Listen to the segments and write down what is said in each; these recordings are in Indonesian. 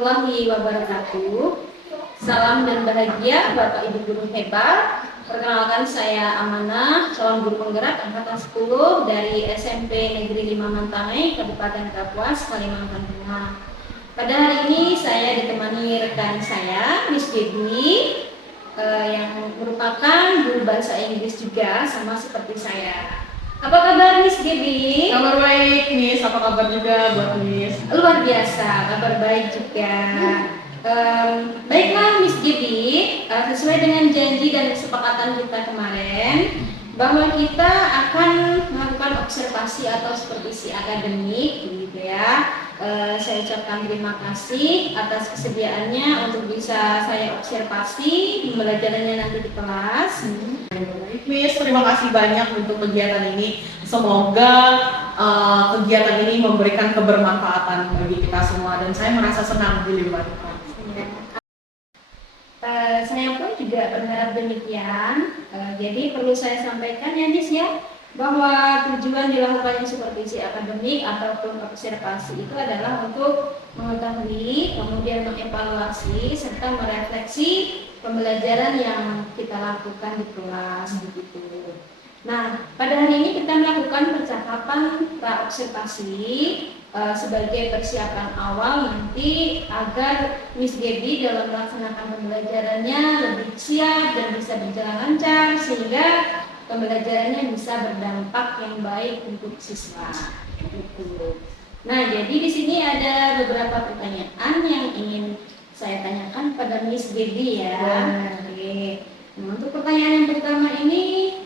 warahmatullahi wabarakatuh. Salam dan bahagia Bapak Ibu guru hebat. Perkenalkan, saya Amanah, calon guru penggerak angkatan 10 dari SMP Negeri 5 Mantangai, Kabupaten Kapuas, Kalimantan Tengah. Pada hari ini saya ditemani rekan saya, Miss Gaby, yang merupakan guru bahasa Inggris juga, sama seperti saya. Apa kabar Miss Gaby? Kabar baik, Miss. Apa kabar juga buat Miss? Luar biasa, kabar baik juga. Baiklah Miss Gaby, sesuai dengan janji dan kesepakatan kita kemarin bahwa kita akan melakukan observasi atau supervisi akademik, gitu ya. Saya ucapkan terima kasih atas kesediaannya untuk bisa saya observasi pembelajarannya nanti di kelas. Baik, Miss. Terima kasih banyak untuk kegiatan ini. Semoga kegiatan ini memberikan kebermanfaatan bagi kita semua dan saya merasa senang dilibatkan. Saya pun juga berharap demikian. Jadi perlu saya sampaikan ya Miss ya, bahwa tujuan dilakukannya supervisi akademik ataupun observasi itu adalah untuk mengetahui, kemudian mengevaluasi serta merefleksi pembelajaran yang kita lakukan di kelas begitu. Nah, pada hari ini kita melakukan percakapan pra-observasi sebagai persiapan awal nanti agar Miss Gaby dalam melaksanakan pembelajarannya lebih siap dan bisa berjalan lancar sehingga pembelajarannya bisa berdampak yang baik untuk siswa. Gitu. Nah, jadi di sini ada beberapa pertanyaan yang ingin saya tanyakan pada Miss Gaby ya. Oke. Nah, untuk pertanyaan yang pertama ini,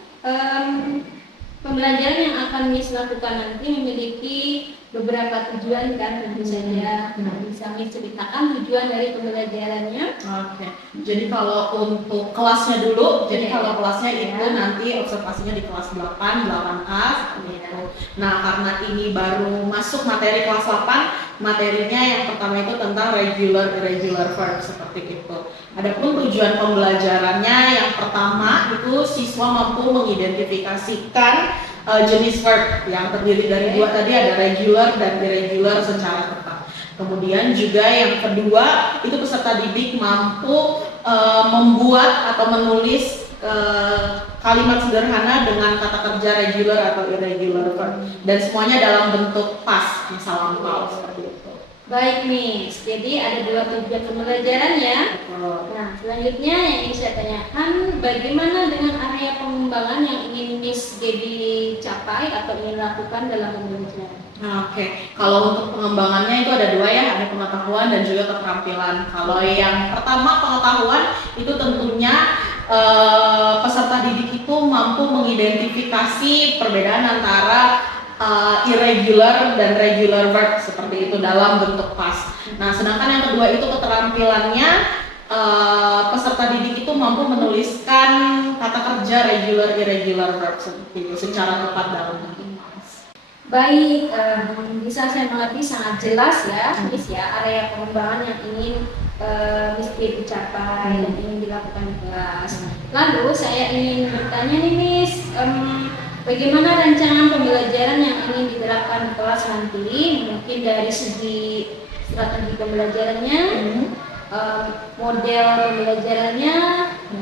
pembelajaran yang akan Miss lakukan nanti memiliki beberapa tujuan kan tentu saja. Bisa Miss ceritakan tujuan dari pembelajarannya? Oke. Jadi kalau untuk kelasnya dulu, jadi kalau kelasnya itu nanti observasinya di kelas 8, 8A seperti itu. Nah, karena ini baru masuk materi kelas 8, materinya yang pertama itu tentang regular irregular verb seperti itu. Adapun tujuan pembelajarannya yang pertama itu siswa mampu mengidentifikasikan jenis verb yang terdiri dari dua tadi, ada regular dan irregular secara tepat. Kemudian juga yang kedua itu peserta didik mampu membuat atau menulis kalimat sederhana dengan kata kerja regular atau irregular verb dan semuanya dalam bentuk past, masa lampau seperti itu. Baik Miss, jadi ada dua tujuan pembelajaran ya. Nah, selanjutnya yang ingin saya tanyakan, bagaimana dengan area pengembangan yang ingin Miss Gaby capai atau ingin lakukan dalam pembelajaran? Oke, kalau untuk pengembangannya itu ada dua ya, ada pengetahuan dan juga keterampilan. Kalau yang pertama pengetahuan itu tentunya peserta didik itu mampu mengidentifikasi perbedaan antara irregular dan regular verb seperti itu dalam bentuk past. Nah, sedangkan yang kedua itu keterampilannya peserta didik itu mampu menuliskan kata kerja regular irregular verb seperti itu secara tepat dalam bentuk past. Baik, bisa saya mengerti sangat jelas ya, Miss ya, area pengembangan yang ingin Miss Gaby capai dan ingin dilakukan di kelas. Lalu saya ingin bertanya nih Miss, bagaimana rancangan pembelajaran yang ingin diterapkan di kelas nanti? Mungkin dari segi strategi pembelajarannya, model pembelajarannya,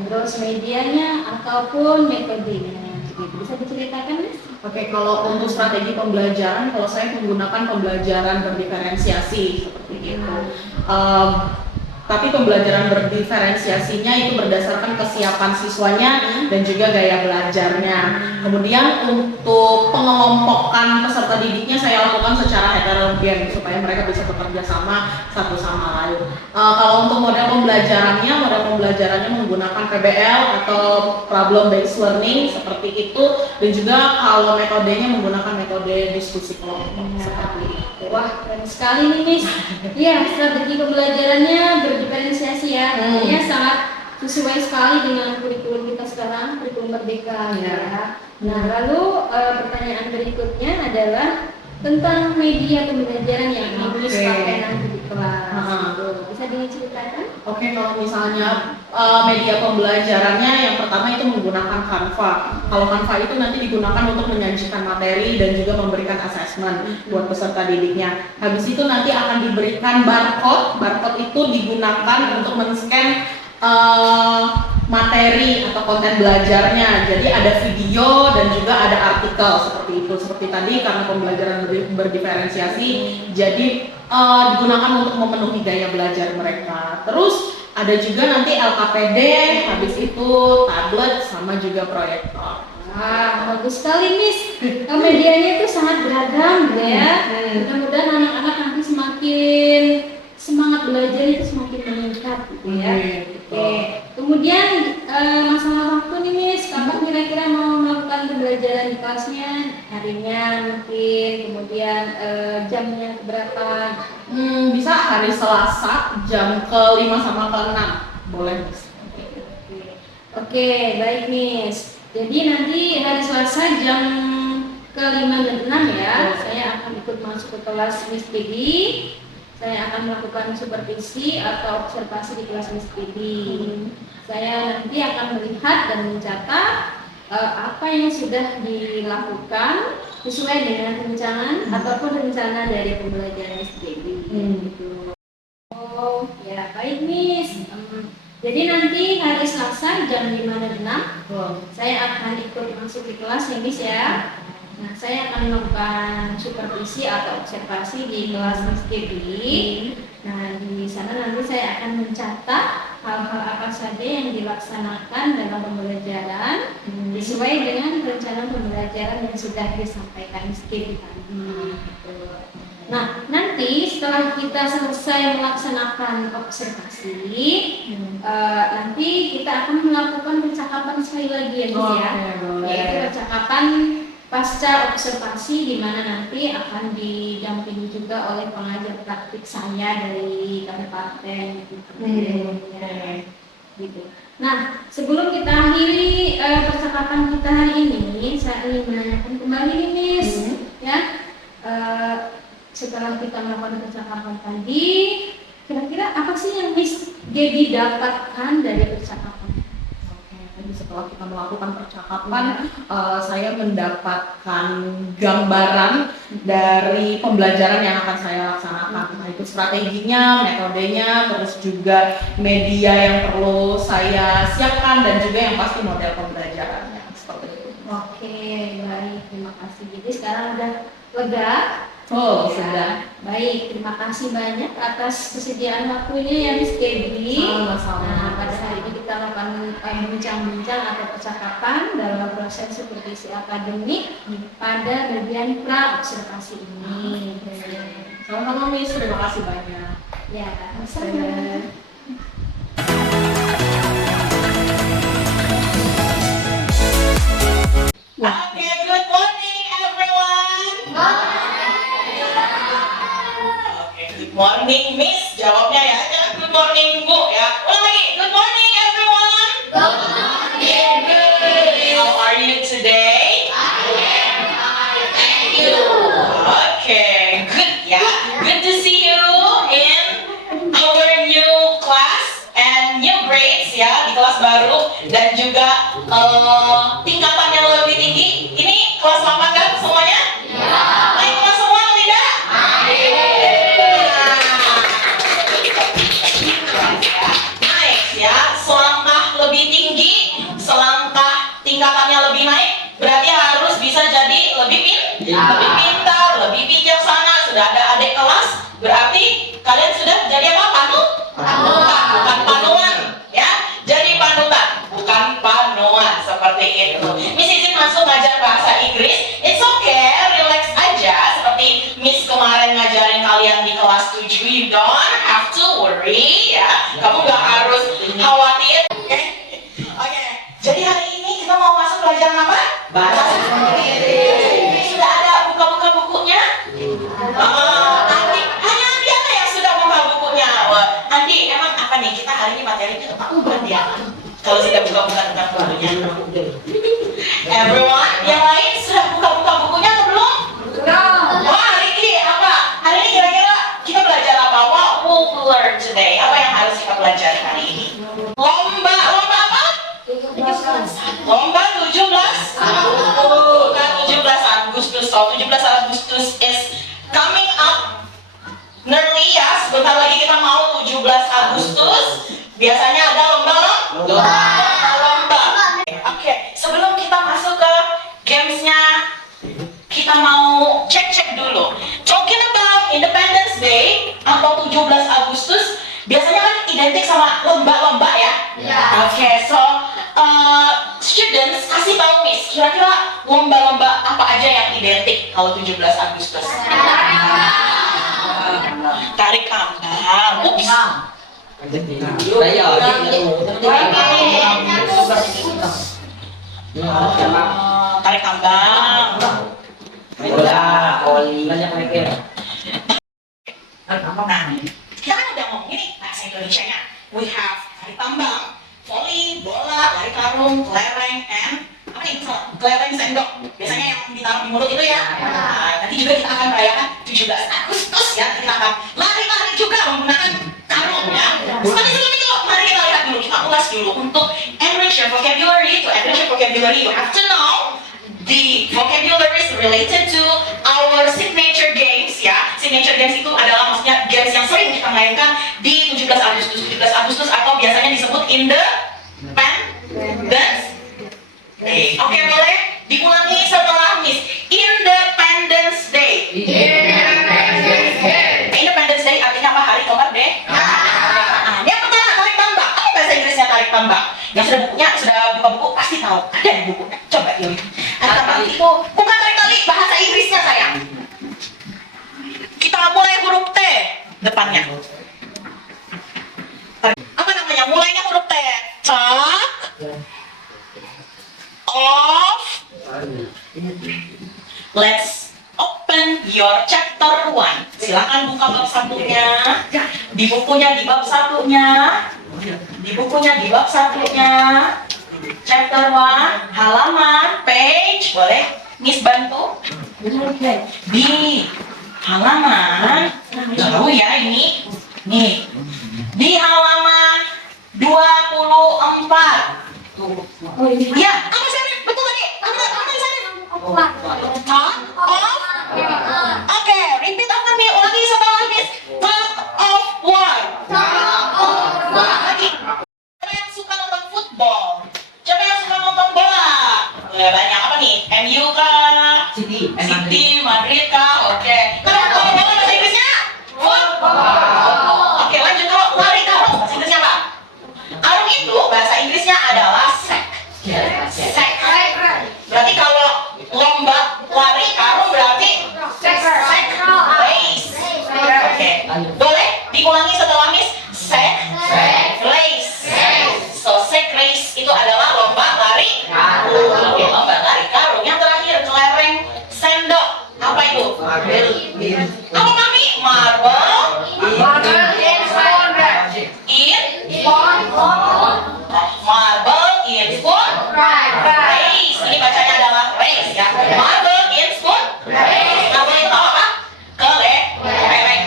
terus medianya, ataupun metodenya. Bisa diceritakan Miss? Oke, kalau untuk strategi pembelajaran, kalau saya menggunakan pembelajaran berdiferensiasi seperti itu. Tapi pembelajaran berdiferensiasinya itu berdasarkan kesiapan siswanya dan juga gaya belajarnya. Kemudian untuk pengelompokan peserta didiknya saya lakukan secara heterogen supaya mereka bisa bekerja sama satu sama lain. Kalau untuk model pembelajarannya menggunakan PBL atau problem based learning seperti itu, dan juga kalau metodenya menggunakan metode diskusi kelompok seperti itu. Wah, keren sekali nih Miss. Iya, strategi pembelajarannya berdiferensiasi ya. Artinya sangat sesuai sekali dengan kurikulum kita sekarang, kurikulum Merdeka ya. Nah, lalu pertanyaan berikutnya adalah tentang media pembelajaran yang ingin Miss pakai nanti di kelas. Bisa diceritakan? Oke, kalau misalnya media pembelajarannya yang pertama itu menggunakan Canva Canva. Kalau Canva itu nanti digunakan untuk menyajikan materi dan juga memberikan assessment buat peserta didiknya. Habis itu nanti akan diberikan barcode. Barcode itu digunakan untuk men-scan materi atau konten belajarnya. Jadi ada video dan juga ada artikel seperti itu. Seperti tadi karena pembelajaran berdiferensiasi, jadi digunakan untuk memenuhi gaya belajar mereka. Terus ada juga nanti LKPD, habis itu tablet sama juga proyektor. Wah, bagus sekali Miss. Medianya itu sangat beragam gitu ya. Mudah-mudahan anak-anak nanti semakin semangat belajar itu semakin meningkat gitu ya. Oke. Kemudian masalah waktu nih Miss, kapan kira-kira mau melakukan pembelajaran di kelasnya? Harinya mungkin, kemudian jamnya berapa? Bisa hari Selasa jam ke-5 sama ke-6. Boleh Miss. Oke, baik Miss. Jadi nanti hari Selasa jam ke-5 dan 6 ya, saya akan ikut masuk ke kelas Miss Peggy. Saya akan melakukan supervisi atau observasi di kelas Miss Peggy. Saya nanti akan melihat dan mencatat apa yang sudah dilakukan sesuai dengan rencana ataupun rencana dari pembelajaran Miss Peggy. Oh, ya baik Miss. Jadi nanti hari Selasa jam 5 dan 6 saya akan ikut masuk di kelas ya Miss ya. Nah, saya akan melakukan supervisi atau observasi di kelas Miss Debbie. Nah, di sana nanti saya akan mencatat hal-hal apa saja yang dilaksanakan dalam pembelajaran sesuai dengan rencana pembelajaran yang sudah disampaikan Miss Debbie tadi. Nah, nanti setelah kita selesai melaksanakan observasi, nanti kita akan melakukan percakapan sekali lagi ya Miss ya. Yaitu percakapan pasca observasi di mana nanti akan didampingi juga oleh pengajar praktik saya dari kabupaten gitu. Nah, sebelum kita akhiri percakapan kita hari ini, saya ingin menanyakan kembali nih Miss, ya. Setelah kita melakukan percakapan tadi, kira-kira apa sih yang Miss Debbie dapatkan dari percakapan? Setelah kita melakukan percakapan, saya mendapatkan gambaran dari pembelajaran yang akan saya laksanakan. Nah, itu strateginya, metodenya, terus juga media yang perlu saya siapkan dan juga yang pasti model pembelajarannya seperti itu. Oke, baik, terima kasih. Jadi sekarang udah lega. Oh, Ya, sudah. baik, terima kasih banyak atas kesediaan waktunya ya Miss Debbie. Sama-sama. Nah, pada hari ini kita akan bincang-bincang atau percakapan dalam proses supervisi akademik pada bagian pra observasi ini. Sama-sama Miss, terima kasih banyak. Ya, sama. Okay, good morning everyone. Okay, good morning Miss. Jawabnya ya, jangan good morning Bu ya. Ulang lagi, good morning everyone. Good morning. How are you today? Thank you. Okay, good ya. Good to see you in our new class and new grades ya, di kelas baru dan juga tingkatan yang lebih tinggi. Ini kelas 8 kan semuanya? Ya. Naik kelas semua atau tidak? Naik ya, selangkah lebih tinggi, selangkah tingkatannya lebih naik, berarti harus bisa jadi lebih pintar, lebih bijaksana. Sudah ada adik kelas, berarti kalian sudah jadi apa? Panutan, bukan panuan ya. Jadi panutan, bukan panuan seperti itu. Miss izin masuk ngajar bahasa Inggris. It's okay, relax aja. Seperti Miss kemarin ngajarin kalian di kelas 7, you don't have to worry ya. Kamu gak harus khawatir. Oke. Jadi hari ini kita mau masuk pelajaran apa? Bahasa Inggris. Sudah ada buka-buka bukunya? Andi, hanya Andi apa yang sudah buka bukunya? Andi, emang apa nih? Kita hari ini materinya tentang apa ya? Kalau sudah buka-buka tentang bukunya. Everyone, yang lain sudah buka-buka bukunya atau belum? Belum. Wah, Riki, apa? Hari ini kira-kira kita belajar apa? What will we learn today? Apa yang harus kita pelajari hari ini? Lomba apa? Lomba 17 Agustus biasanya ada lomba. Oke, sebelum kita masuk ke gamesnya, kita mau cek dulu. Talking about Independence Day atau 17 Agustus biasanya kan identik sama lomba-lomba ya? Oke, so students kasih tahu Miss, kira-kira lomba-lomba apa aja yang identik kalau 17 Agustus? Tarik tambang. Ups. Tarik tambang. Nah, kita kan udah ngomong ini bahasa Indonesianya. We have tarik tambang, voli, bola, lari karung, kelereng, and apa nih? Kelereng sendok. Biasanya yang ditaruh di mulut itu ya. Nah, nanti juga kita akan merayakan 17 Agustus ya. Kita akan lari-lari juga menggunakan karung ya. Tapi sebelum itu, mari kita lihat dulu, kita ulas dulu untuk enrich your vocabulary. To enrich your vocabulary, you have to know the vocabularies related to our signature games ya. Signature games itu adalah maksudnya games yang sering kita mainkan di 17 Agustus. 17 Agustus atau biasanya disebut Independence Day. Oke, boleh diulangi setelah Miss. Independence Day. Independence Day artinya apa? Hari kemerdekaan. Yang pertama, tarik tambang. Apa bahasa Inggrisnya tarik tambang? Yang sudah bukunya, sudah buka buku pasti tahu. Ada di bukunya. Coba yuk. Tarik tambang itu bukan tarik tali, bahasa Inggrisnya sayang. Kita mulai huruf T depannya. Apa namanya? Mulainya huruf T. Talk of. Let's open your chapter 1. Silakan buka bab satunya. Di bukunya di bab satunya. Di bukunya di bab satunya. Chapter 1, halaman, page, boleh Miss bantu? Di halaman, jauh ya ini. Nih, di halaman 24. Ya, apa Sarif? Betul tadi? Apa Sarif? Talk of. Oke, repeat after me. Ulangi setelah Miss. Talk of what? Lagi. Siapa yang suka nonton football? Siapa yang suka nonton bola? Banyak apa nih? MU kah? City, Madrid kah? Oke. Kalau bola bahasa Inggrisnya? Football. Oke, lanjut. Kalau lari karung bahasa Inggrisnya apa? Karung itu bahasa Inggrisnya adalah sack. Sack. Berarti kalau lomba lari karung berarti sack race. Oke. Boleh diulangi setelah Miss? Sack race. So sack race itu adalah lomba lari karung. Oke, lomba lari karung. Yang terakhir kelereng sendok. Apa itu? Apa kami? Marble in marble in spoon race. Ini bacanya adalah race ya. Marble in spoon race. Marble itu apa? Kelereng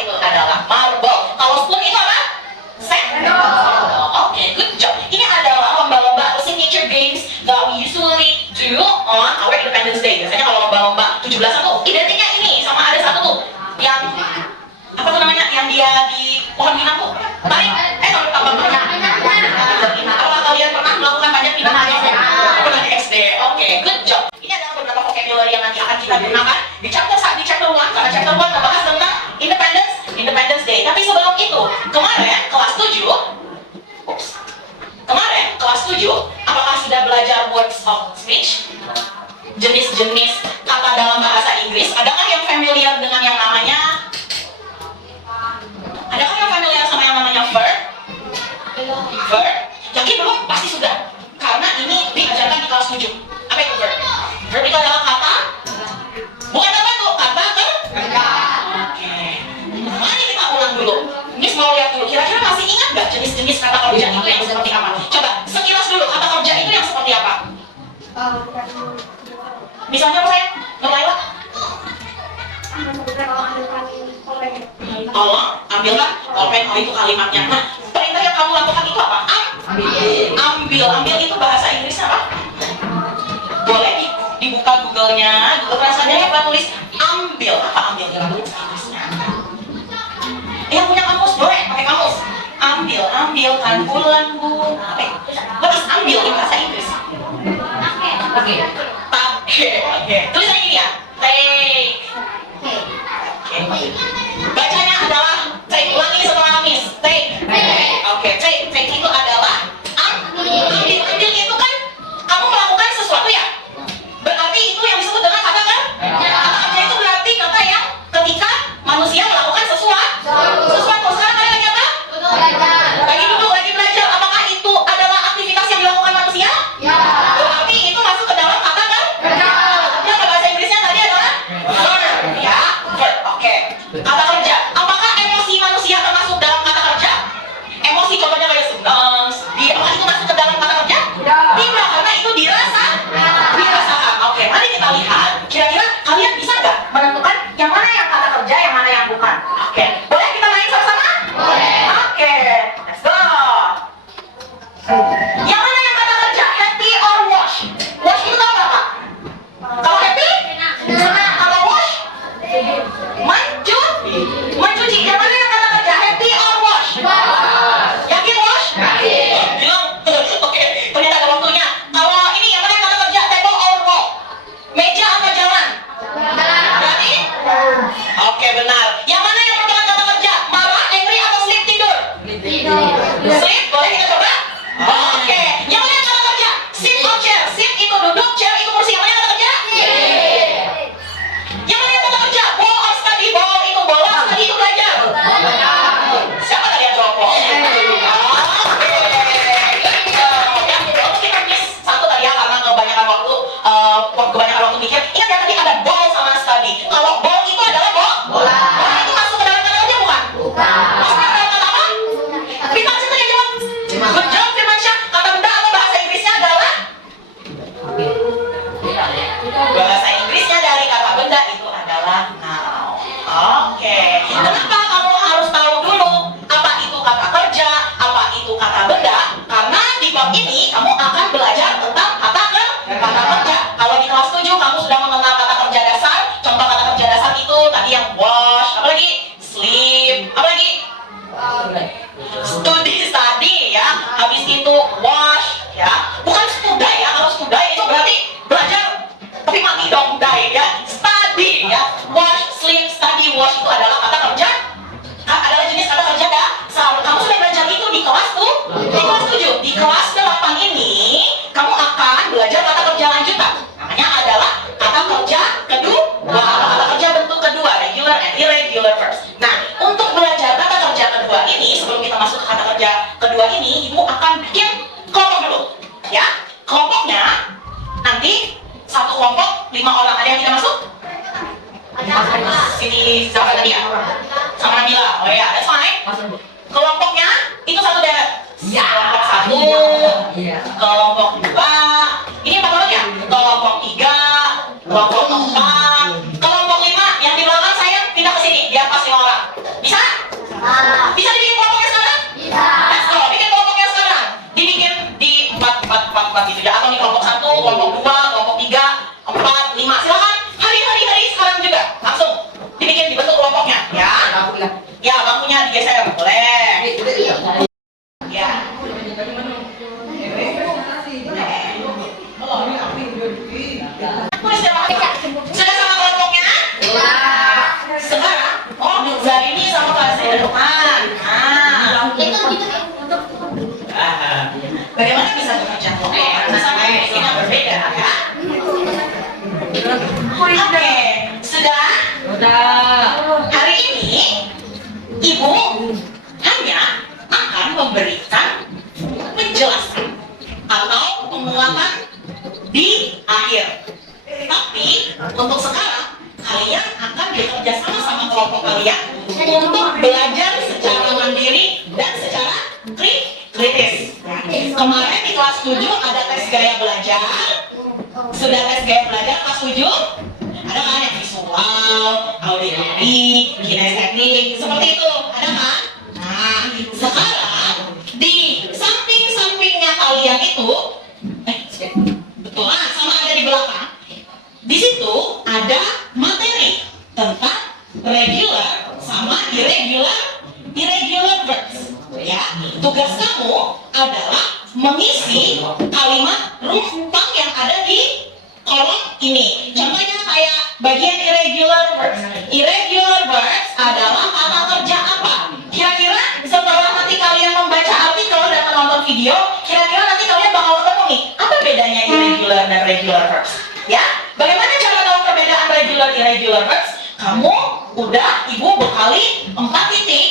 itu adalah marble. Kalau spoon itu apa? Sendok. Oke, good job. Ini adalah lomba-lomba signature games that we usually do on our Independence Day. Biasanya kalau lomba-lomba 17-an tuh identiknya ini sama ada satu tuh yang apa tuh namanya? Yang dia di pohon pinang tuh. Tarik tarik tambang banyak. Apakah kalian pernah melakukan panjat pinang di SD? Pernah di SD. Oke, good job. Ini adalah beberapa vocabulary yang nanti akan kita gunakan di chapter 1, karena chapter 1 membahas tentang Independence Day. Tapi sebelum itu, kemarin kelas 7, apakah sudah belajar words of speech? Jenis-jenis kata dalam bahasa Inggris. Adakah yang familiar dengan yang namanya? Adakah yang familiar sama yang namanya verb? Verb? Yakin belum? Pasti sudah. Karena ini diajarkan di kelas 7. Apa itu verb? Verb itu adalah kata. Bukan apa itu? Kata kerja. Oke. Mari kita ulang dulu. Miss mau lihat dulu. Kira-kira masih ingat nggak jenis-jenis kata kerja itu yang seperti apa? Coba sekilas dulu kata kerja itu yang seperti apa? Misalnya apa sayang? Nurlaila? Tolong ambilkan pulpen. Oh itu kalimatnya. Nah, perintah yang kamu lakukan itu apa? Ambil itu bahasa Inggrisnya apa? Boleh dibuka Google-nya, Google Translate-nya apa tulis ambil. Apa ambil itu bahasa Inggrisnya? Yang punya kamus boleh pakai kamus. ambil kan bulan bu. What is ambil in bahasa Inggris? Oke. Tulisannya ini ya. Take. Oke. Bacanya adalah take. Ulangi setelah Miss. Take. Oke. Take itu adalah ambil. Ambil itu kan kamu melakukan sesuatu ya. Berarti itu yang disebut dengan kata kan? Kata kerja itu berarti kata yang ketika manusia melakukan sesuatu. Sekarang kalian lagi apa? Lagi duduk, lagi belajar. Apakah itu adalah aktivitas yang dilakukan manusia? Berarti itu masuk ke dalam kata kan? Yang bahasa Inggrisnya tadi adalah verb, ya. Verb, oke. Kata kerja. Apakah emosi manusia termasuk dalam kata kerja? Emosi contohnya kayak senang, sedih. Apakah itu masuk ke dalam kata kerja? Tidak, karena itu dirasakan. Oke, mari kita lihat. Kira-kira kalian bisa nggak menentukan yang mana yang kata kerja, yang mana yang bukan? Oke, boleh kita main sama-sama? Boleh. Oke, let's go. Yang mana yang kata kerja? Happy or wash? Wash itu tahu nggak Pak? Kalau happy? Senang. Kalau wash? Mencuci. Yang mana yang kata kerja? Happy or wash? Yakin wash? Bilang. Oke, ternyata ada waktunya. Kalau ini yang mana yang kata kerja? Table or walk? Meja atau jalan? Berarti? Oke, benar. Yang mana yang merupakan kata kerja? Marah, angry atau sleep, tidur? Sleep, boleh kita coba? Oke. Yang mana yang kata kerja? Sit or chair? Sit itu duduk, chair itu kursi. Yang mana yang kata kerja? Yang mana yang kata kerja? Ball or study? Ball itu bola, study itu belajar. Siapa tadi yang jawab? Oke. Untuk kita miss satu tadi ya karena kebanyakan waktu mikir. Ingat ya tadi ada ball sama study. Kalau ball itu adalah bola. Bola itu masuk ke dalam kata kerja bukan? Masuk ke dalam kata apa? Firman siapa yang jawab? Menjawab Firman Syah. Kata benda atau bahasa Inggrisnya adalah? Bahasa Inggrisnya dari kata benda itu adalah noun. Oke. Kenapa kamu harus tahu dulu apa itu kata kerja, apa itu kata benda? Karena di bab ini kamu akan belajar tentang kata kerja. Kalau di kelas 7 kamu sudah mengenal kata kerja dasar. Contoh kata kerja dasar itu tadi yang wash, apa lagi? Sleep, apa lagi? Study ya. Habis itu wash ya. Bukan studai ya. Kalau studai itu berarti belajar tapi mati dong die ya. Study ya. Wash, sleep, study, wash itu adalah kata kerja. Adalah jenis kata kerja dasar. Kamu sudah belajar itu di kelas tuh? Di kelas 7. Di kelas 8 ini kamu akan belajar kata kerja lanjutan. Namanya adalah kata kerja kedua. Kata kerja bentuk kedua, regular and irregular verbs. Nah, untuk belajar kata kerja kedua ini, sebelum kita masuk ke kata kerja kedua ini, ibu akan bikin kelompok dulu. Ya, kelompoknya nanti satu kelompok 5 orang. Ada yang tidak masuk? Sini siapa tadi ya? Sama Nabila. Oh ya, that's fine. Kelompoknya itu satu deret. Kelompok 1, kelompok 2. Ini apa kelompoknya? Kelompok 3, kelompok 4, kelompok 5. Yang di belakang saya pindah ke sini, biar pas 5 orang. Bisa? Bisa dibikin kelompoknya sekarang? Bisa. Let's go, bikin kelompoknya sekarang. Dibikin di 4 gitu ya. Atau di kelompok 1, kelompok 2, kelompok 3, 4, 5. Silakan. Hari sekarang juga. Langsung dibikin dibentuk kelompoknya, ya. Ya, bangkunya digeser. Boleh. Ya. Sudah sama kelompoknya? Sekarang, Zarini sama Kak Zainuman. Bagaimana bisa bekerja kelompok? Sama yang berbeda, ya? Oke, sudah? Hari ini, Ibu hanya akan memberikan penjelasan atau penguatan di akhir. Tapi untuk sekarang kalian akan bekerja sama kelompok kalian untuk belajar secara mandiri dan secara kritis. Kemarin di kelas 7 ada tes gaya belajar. Sudah tes gaya belajar kelas 7? Ada kan yang visual, auditory, kinestetik, seperti itu. Ada kan? Nah, sekarang di samping-sampingnya kalian itu betul sama ada di belakang. Di situ ada materi tentang regular sama irregular verbs, ya. ini. Contohnya kayak bagian irregular verbs. Irregular verbs adalah kata kerja apa? Kira-kira setelah nanti kalian membaca artikel dan menonton video, kira-kira nanti kalian bakal ketemu nih, apa bedanya irregular dan regular verbs? Ya, bagaimana cara tahu perbedaan regular irregular verbs? Kamu udah ibu bekali 4 titik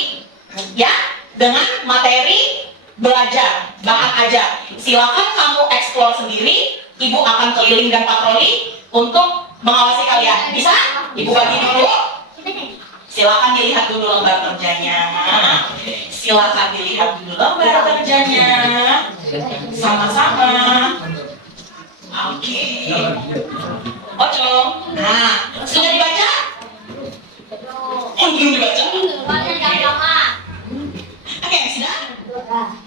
ya dengan materi belajar, bahan ajar. Silakan kamu explore sendiri. Ibu akan keliling dan patroli untuk mengawasi kalian. Bisa? Ibu bagi dulu. Silakan dilihat dulu lembar kerjanya. Silakan dilihat dulu lembar kerjanya. Sama-sama. Oke. Ocong. Nah, sudah dibaca? Oh, belum dibaca? Oke, sudah?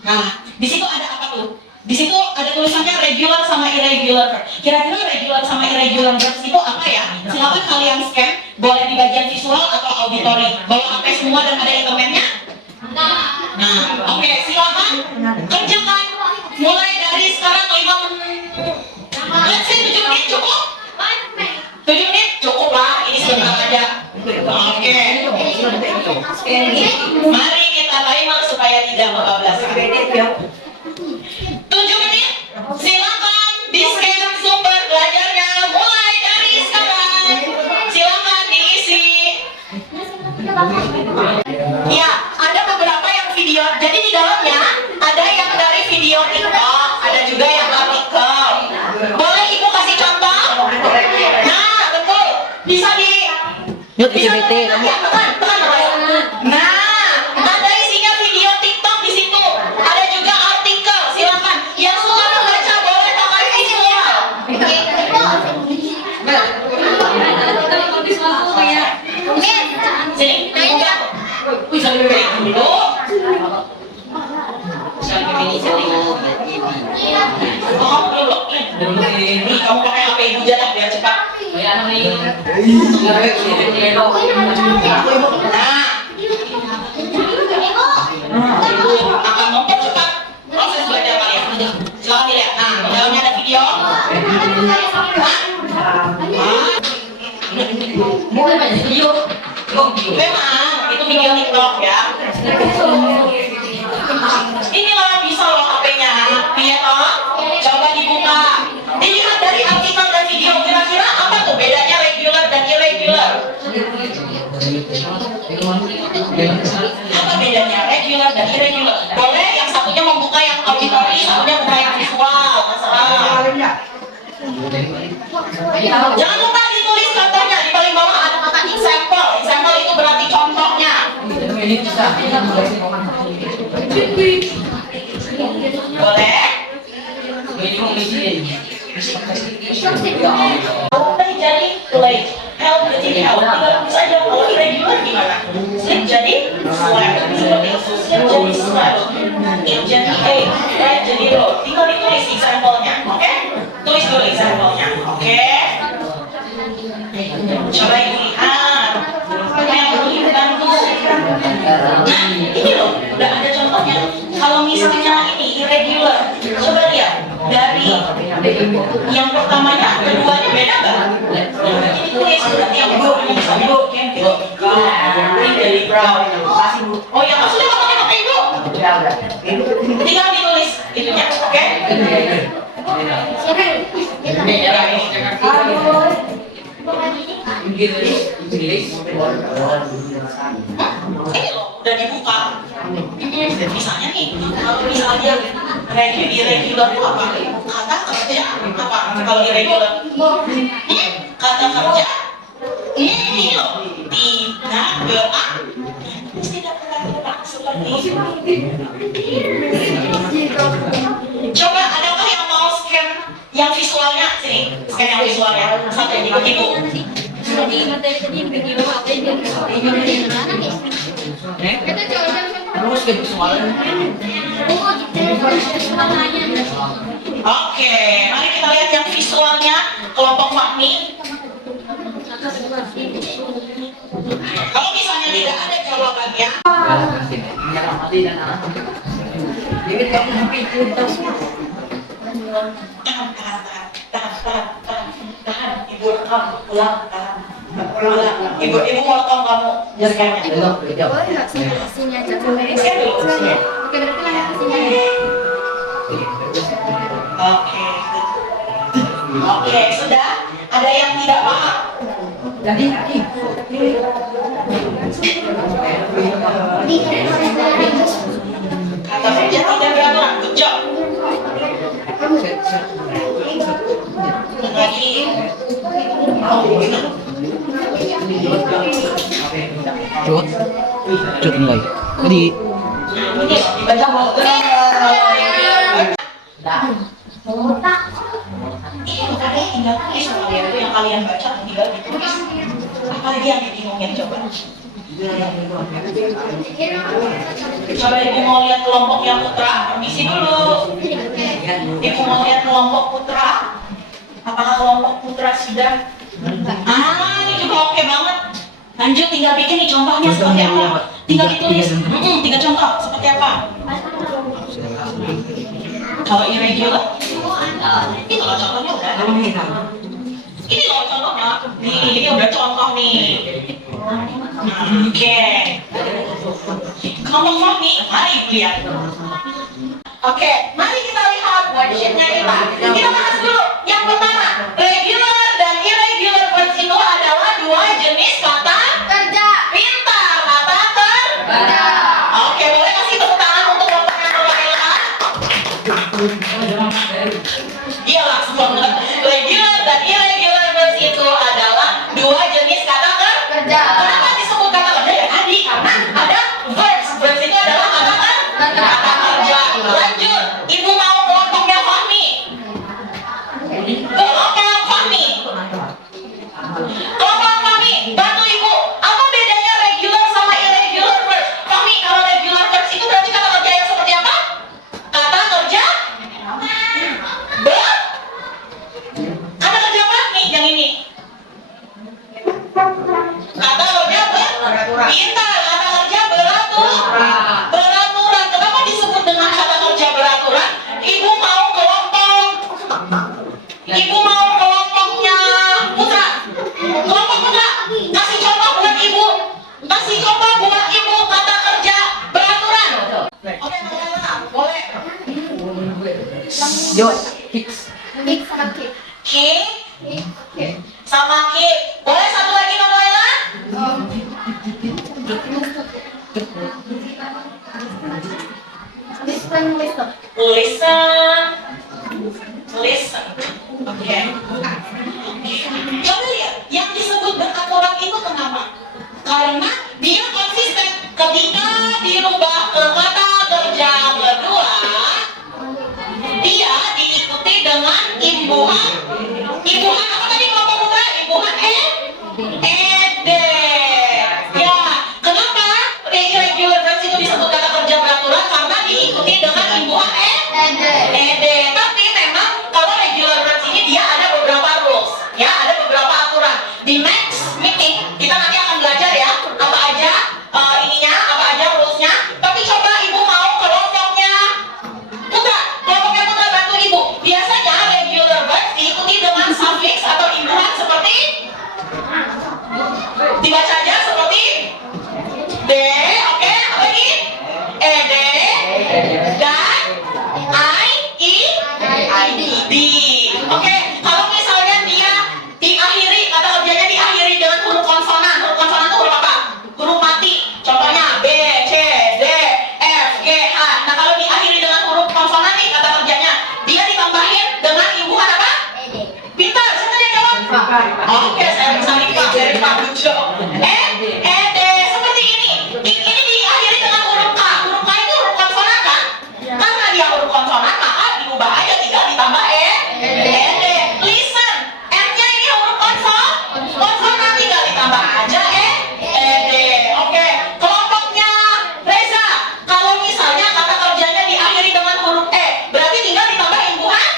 Nah, di situ ada apa tuh? Di situ ada tulisannya regular sama irregular. Kira-kira regular sama irregular verbs itu apa ya? Silakan kalian scan, boleh di bagian visual atau auditory. Bawa HP semua dan ada internetnya? Nah, oke, silakan kerjakan. Mulai dari sekarang 5 menit. Let's say 7 menit cukup? 7 menit cukup lah, ini sebentar aja. Oke. Mari kita timer supaya tidak kebablasan. 7 menit. Silakan di-scan sumber belajarnya mulai dari sekarang. Silakan diisi. Ya, ada beberapa yang video. Jadi di dalamnya ada yang dari video TikTok, ada juga yang artikel. Boleh Ibu kasih contoh? Nah, betul. Bisa di Yuk, bisa LGBT. ya, tekan. Nah, ada isinya video TikTok di situ. Ada juga artikel. Silakan. Yang suka membaca boleh pakai visual. Sini, buka. Wih, sambil break dulu. Oh, kamu belum login. Nih, kamu pakai HP ibu aja dah, biar cepat. Nah, ibu akan mempercepat proses belajar kalian. Silakan dilihat. Nah, di dalamnya ada video. Memang itu video TikTok ya. Inilah bisa loh HP-nya. Lihat toh. Coba dibuka. Dilihat dari artikel dan video. Kira-kira apa tuh bedanya regular dan irregular? Apa bedanya regular dan irregular? Boleh yang satunya membuka yang auditory, satunya buka yang visual. Terserah. Jangan lupa ditulis contohnya. Di paling bawah ada kata example. Example itu berarti contohnya. Boleh? Boleh jadi like help jadi help. Tinggal tulis aja. Kalau irregular gimana? Sleep jadi slept. Seperti sleep jadi slept. Eat jadi ate. Write jadi wrote. Tinggal ditulis example-nya. Oke? Tulis dulu example-nya. Oke? Coba dilihat. Apa yang perlu dibantu? Nah, ini loh. Udah ada contohnya. Kalau misalnya ini irregular, coba lihat dari yang pertamanya, keduanya beda nggak? Ini tulis berarti yang bu, misalnya dari brown. Oh ya, maksudnya katanya pakai ibu. Tinggal ditulis itunya, oke? Ini loh, udah dibuka. Misalnya nih, kalau misalnya irregular itu apa? Kata kerja apa? Kalau irregular, kata kerja ini loh, tidak beraktif, tidak pernah gerak seperti coba adakah yang mau scan yang visualnya? Sini, scan yang visualnya. Satu ibu. Jadi materi tadi video apa yang Terus ke visualnya. Oke, mari kita lihat yang visualnya kelompok Fahmi. Kalau misalnya tidak ada jawabannya, tahan. tahan, ibu rekam ulang, tahan. Ulang. Ibu mau rekam kamu jaringannya. Boleh nggak sini aja? Sini dulu. Oke, berarti lanjut ke sini aja. Oke. Oke, sudah. Ada yang tidak paham? Kata kerja tidak beraturan. Good job. Lagi. Cut mulai. Jadi Ini baca buku. Makanya tinggal tulis sama dia itu yang kalian baca tinggal ditulis. Apalagi yang dibingungin coba. Coba ibu mau lihat kelompoknya Putra, permisi dulu. Ibu mau lihat kelompok Putra. Apakah kelompok Putra sudah? Ini juga oke banget. Lanjut, tinggal bikin nih contohnya seperti apa. Tinggal ditulis. Tiga contoh seperti apa? Kalau irregular, itu loh contohnya udah. Ini loh contohnya. Nih, ini udah contoh nih. Oke. Kelompok Fahmi, mari ibu lihat. Oke, mari kita lihat worksheetnya kita. Kita bahas dulu. Yang pertama, regular dan irregular verbs itu adalah dua jenis kata Kerja. pintar. Kata kerja. Oke, boleh kasih tepuk tangan untuk kelompoknya Nurwaila? Iyalah, semua. Regular dan irregular verbs itu adalah dua jenis kata kerja. Kenapa disebut kata kerja? Ya tadi, karena ada verbs. Verbs itu adalah kata kerja. Lanjut, ibu mau kelompoknya Fahmi. Kelompok Fahmi. Kelompok Fahmi, bantu ibu. Apa bedanya regular sama irregular verbs? Fahmi, kalau regular verbs itu berarti kata kerja yang seperti apa? Kata kerja kata kerja apa nih yang ini? Kata kerja pintar. Kata kerja beraturan. Kenapa disebut dengan kata kerja beraturan? Ibu mau kelompoknya Putra. Kelompok Putra, kasih contoh buat ibu. Kasih contoh buat ibu kata kerja beraturan. Oke, Nurwaila, boleh. yo fix. Kick sama kick. King Kick. sama Ki. Boleh satu lagi Nurwaila? Listen. Listen. Oke. Coba lihat, yang disebut beraturan itu kenapa? Karena dia konsisten. Ketika dirubah ke kata kerja kedua, dia diikuti dengan imbuhan. Imbuhan apa tadi kelompok Putra? Imbuhan ed. Ya, kenapa irregular verbs itu disebut kata kerja beraturan? Karena diikuti dengan imbuhan ed. Tapi memang kalau regular verbs ini dia ada beberapa rules, ya, ada beberapa aturan. Di next meeting kita nanti akan belajar ya apa aja ininya, apa aja rulesnya. Tapi coba ibu mau kelompoknya Putra bantu ibu. Biasanya regular verbs diikuti dengan suffix atau imbuhan seperti dibaca aja seperti d, oke, apa lagi? Ed dan id. Oke, kalau misalnya dia diakhiri, kata kerjanya diakhiri dengan huruf konsonan. Huruf konsonan itu huruf apa? Huruf mati. Contohnya B, C, D, F, G, H. Nah, kalau diakhiri dengan huruf konsonan nih kata kerjanya, dia ditambahin dengan imbuhan apa? Pintar, siapa yang jawab? Oke, saya bisa lipat dari Pak Bujo. Seperti ini. Ini diakhiri dengan huruf K. Huruf K itu huruf konsonan kan? Karena dia huruf konsonan, maka diubah aja tinggal ditambah Listen, M-nya ini huruf konsonan tinggal ditambah aja Oke, kelompoknya Reza. Kalau misalnya kata kerjanya diakhiri dengan huruf E, berarti tinggal ditambah imbuhan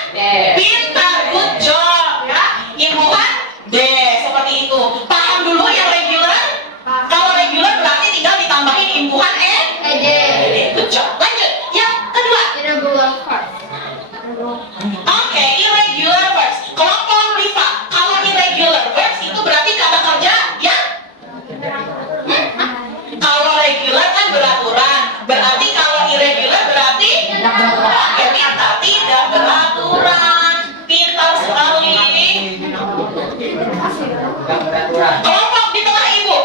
pintar, good job ya. Imbuhan D, seperti itu. Paham dulu yang regular? Kelompok di tengah ibu.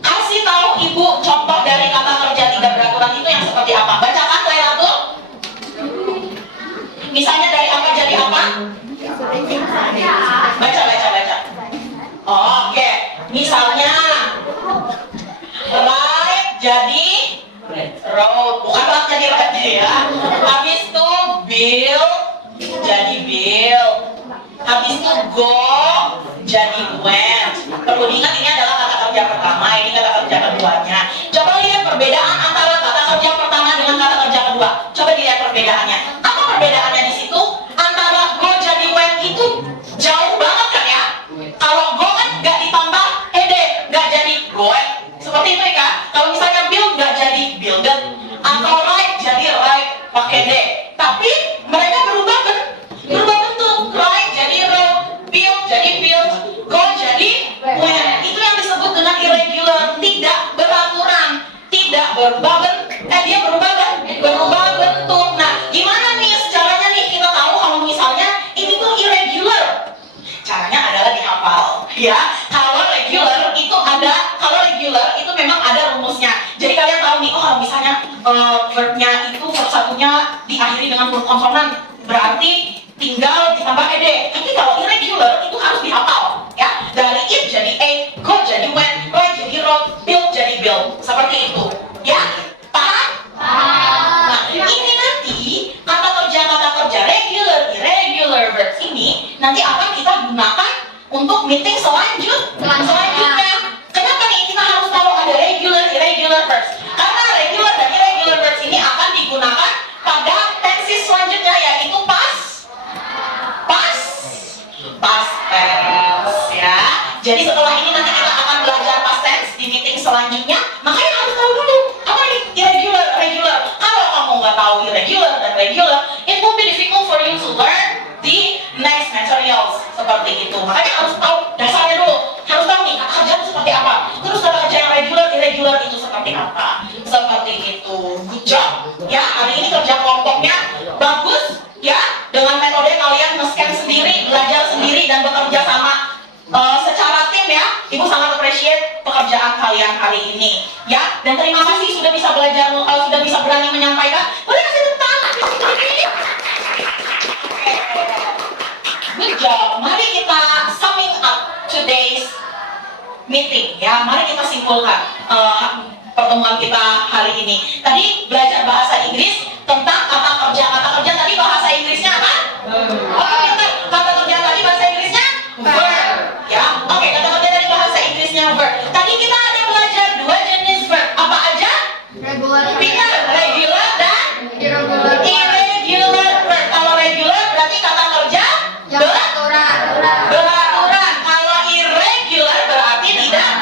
Kasih tahu ibu contoh dari kata kerja tidak beraturan itu yang seperti apa. Bacakan Lailatul. Misalnya dari apa jadi apa? Baca. Oke. Misalnya right jadi road, bukan road jadi road ya. Habis itu build jadi build. Habis itu go jadi went. Perlu diingat ini adalah kata kerja pertama, ini kata kerja keduanya. Coba lihat perbedaan antara kata kerja pertama dengan kata kerja kedua. Coba dilihat perbedaannya. Apa perbedaannya di situ? Antara go jadi went itu jauh banget kan ya? Kalau go kan nggak ditambah ed, nggak jadi going. Seperti itu ya kan? Kalau misalnya build nggak jadi builded, atau right jadi right pakai d. Tapi mereka berubah bentuk. Right jadi row, build jadi build, go jadi went. Itu yang disebut dengan irregular, tidak beraturan, tidak berubah berubah bentuk. Nah, gimana nih caranya nih kita tahu kalau misalnya ini tuh irregular? Caranya adalah dihafal, ya. Kalau regular itu memang ada rumusnya. Jadi kalian tahu nih, oh kalau misalnya verbnya itu verb satunya diakhiri dengan huruf konsonan, berarti tinggal ditambah ed. Tapi kalau irregular itu harus dihafal, ya. Dari it jadi a, go jadi when, right jadi road, build jadi build, seperti itu, ya. Paham? Nah, ini nanti kata kerja regular, irregular verbs ini nanti akan kita gunakan untuk meeting selanjutnya. Kenapa nih kita harus tahu ada regular, irregular verbs? Karena regular dan irregular verbs ini akan digunakan pada tenses selanjutnya, yaitu past tense, ya. Jadi setelah ini nanti kita akan belajar past tense di meeting selanjutnya. Makanya harus tahu dulu apa nih irregular, regular. Kalau kamu nggak tahu irregular dan regular, it will be difficult for you to learn the next materials seperti itu. Makanya harus tahu dasarnya dulu. Harus tahu nih kata kerja itu seperti apa. Terus kata kerja yang regular, irregular itu seperti apa. Seperti itu. Good job. Ya, hari ini kerja kelompoknya bagus. Ya, dengan metode kalian nge-scan sendiri, belajar sendiri, dan bekerja sama secara tim ya. Ibu sangat appreciate pekerjaan kalian hari ini. Ya, dan terima kasih sudah bisa belajar, sudah bisa berani menyampaikan. Boleh kasih tepuk tangan. Good job. Mari kita summing up today's meeting ya. Mari kita simpulkan pertemuan kita hari ini. Tadi belajar bahasa Inggris tentang kata kerja. Kata kerja tadi bahasa Inggrisnya apa? Kata kerja tadi bahasa Inggrisnya verb. Ya. Oke, kata kerja dari bahasa Inggrisnya verb. Tadi kita ada belajar dua jenis verb. Apa aja? Pintar, regular dan irregular verb. Kalau regular berarti kata kerja beraturan. Kalau irregular berarti tidak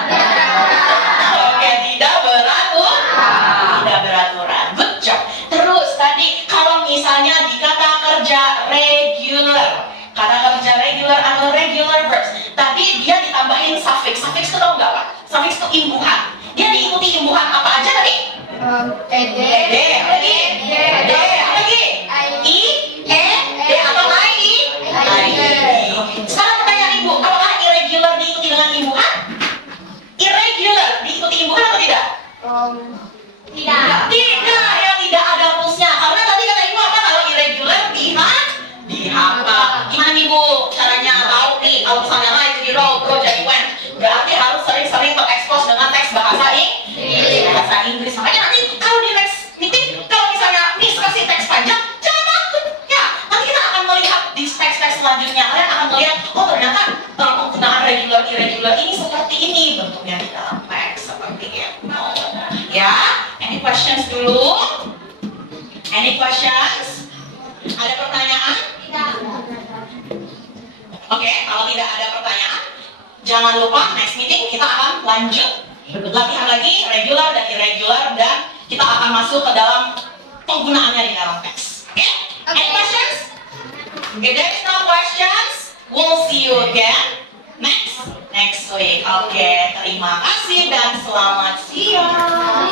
beraturan. Good job. Terus tadi kalau misalnya di kata kerja regular atau regular verbs, tadi dia ditambahin suffix. Suffix itu tau nggak Pak? Suffix itu imbuhan. Dia diikuti imbuhan apa aja tadi? Ed, lagi i, e, d atau i. Sekarang pertanyaan ibu, apakah irregular diikuti dengan imbuhan? Irregular diikuti imbuhan atau tidak? Tidak, yang tidak ada rumusnya. Karena tadi kata ibu apa? Kalau irregular dihafal. Gimana nih bu? Caranya tahu nih? Kalau misalnya right jadi road, go jadi went, berarti harus sering-sering terekspos dengan teks bahasa Inggris. Makanya nanti kalau di next meeting, kalau misalnya Miss kasih teks panjang, jangan takut. Ya, nanti kita akan melihat di teks-teks selanjutnya. Kalian akan melihat, oh ternyata penggunaan regular, irregular ini seperti ini bentuknya di dalam teks seperti itu. Ya, any questions dulu? Any questions? Ada pertanyaan? Tidak. Oke, kalau tidak ada pertanyaan, jangan lupa next meeting kita akan lanjut latihan lagi regular dan irregular, dan kita akan masuk ke dalam penggunaannya di dalam teks. Oke? Any questions? If there is no questions, we'll see you again next week. Oke, terima kasih dan selamat siang.